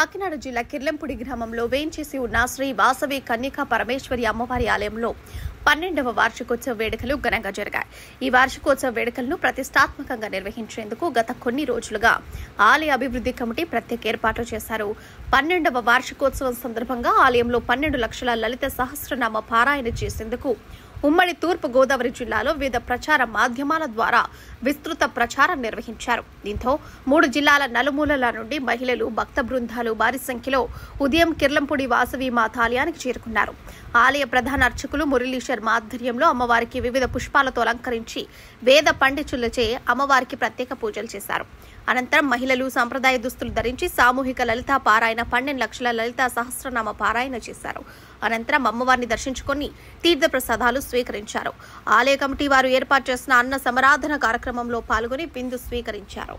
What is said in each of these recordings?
కాకినాడ జిల్లా కిర్లంపూడి గ్రామంలో వేంచేసి ఉన్న శ్రీ వాసవి కన్యకా పరమేశ్వరి అమ్మవారి ఆలయంలో 12వ వార్షికోత్సవ వేడుకలు ఘనంగా జరిగాయి. ఈ వార్షికోత్సవ వేడుకలను ప్రతిష్టాత్మకంగా నిర్వహించేందుకు గత కొన్ని రోజులుగా ఆలయ అభివృద్ధి కమిటీ ప్రత్యేక ఏర్పాట్లు చేశారు. 12వ వార్షికోత్సవం సందర్భంగా ఆలయంలో 12 లక్షల లలిత సహస్రనామ పారాయణ చేసేందుకు ఉమ్మడి తూర్పు గోదావరి జిల్లాలో వివిధ ప్రచార మాధ్యమాల ద్వారా విస్తృత ప్రచారం నిర్వహించారు. దీంతో 3 జిల్లాల నలుమూలల నుండి మహిళలు, భక్త బృందాలు భారీ సంఖ్యలో ఉదయం కిర్లంపూడి వాసవి మాత ఆలయానికి చేరుకున్నారు. ఆలయ ప్రధాన అర్చకులు మురళీ శర్మ ఆధ్వర్యంలో అమ్మవారికి వివిధ పుష్పాలతో అలంకరించి వేద పండితులచే అమ్మవారికి ప్రత్యేక పూజలు చేశారు. అనంతరం మహిళలు సంప్రదాయ దుస్తులు ధరించి సామూహిక లలితా పారాయణ 12 లక్షల లలితా సహస్రనామ పారాయణ చేశారు. అనంతరం అమ్మవారిని దర్శించుకుని తీర్థ ప్రసాదాలు స్వీకరించారు. ఆలయ కమిటీ వారు ఏర్పాటు చేసిన అన్న సమరాధన కార్యక్రమంలో పాల్గొని విందు స్వీకరించారు.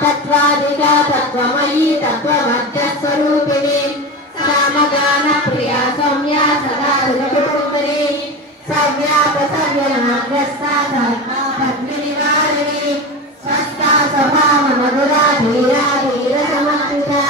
तत्वादिका तत्वमयी तत्वमध्यस्वरूपिणी सामगान प्रिया सौम्या सदा सुखपुत्री सव्यापसव्यनाग्रस्ता धर्मा पद्मिनिवारिणी स्वस्था स्वभाव मधुरा धीरा धीर समर्पिता